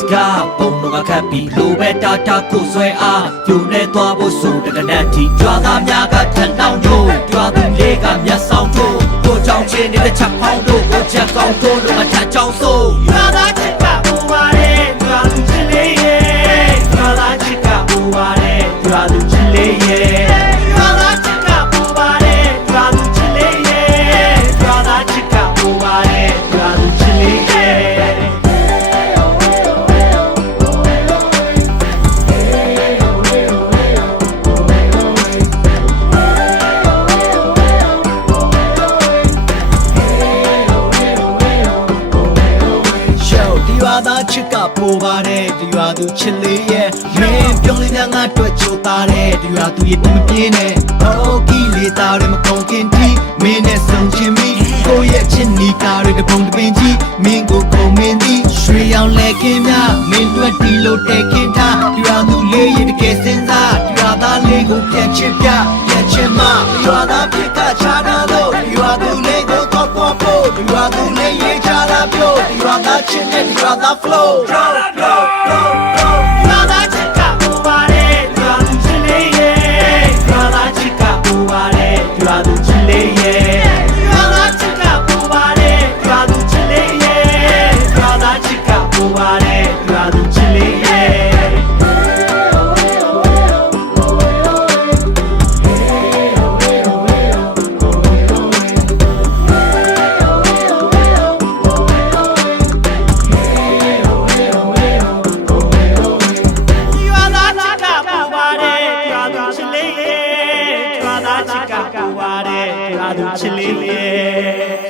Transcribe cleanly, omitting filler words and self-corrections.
စကားပုံတော့ခတ်ပြီးလိုပဲတာတာကိုဆွဲအားပြိုလဲသွားဖို့ဆိုတကနတ်တီကြွာသားများကထန်တောင်းတို့ကြွာသူလေးကမျက်ဆောင်တို့ကိုကြောင်ချင်းနေတဲ့ချက်ပေါင်းတို့ကိုချက်ကောင်းတို့လို့မထချောင်းဆိုကြွာသားချက်ကပူပါရဲ့ကြွာသူချင်းလေးရဲ့ကြွာသားချက်ကပူပါရဲ့ကြွာသူချင်းလေးရဲ့ကြွာသားချက်ကပူပါရဲ့ကြွာသူချင်းလေးရဲ့ကြွာသားချက်ကပူပါရဲ့ကြွာသူချင်းလေးရဲ့ချစ်ကပိုပါတယ်ဒီရွာသူချစ်လေးရဲ့မင်းပြုံးလေးများငါတွေ့ကြိုသားတယ်ဒီရွာသူရဲ့ပြမပြင်းနဲ့ဟောကီလေးသားတွေမကုန်ခင်တီမင်းနဲ့ဆုံချင်းမိကိုရဲ့ချစ်နီကားတွေတပုံတပင်ကြီးမင်းကိုကုန်မင်းသည်ရွှေရောင်လဲခင်းများမင်းတွေ့တီလို့တဲခင်းထားဒီရွာသူလေးရဲ့တကယ်စင်စားဒီရွာသားလေးကိုပြန်ချစ်ပြန်ချစ်မရွာသားပြစ်ကချားတော့ဒီရွာသူလေးကိုတော့ပေါ်ဖို့ဒီရွာသူလေးရဲ့ချားလာပြောဒီရွာသားချစ်နဲ့ဒီရွာသား flow chili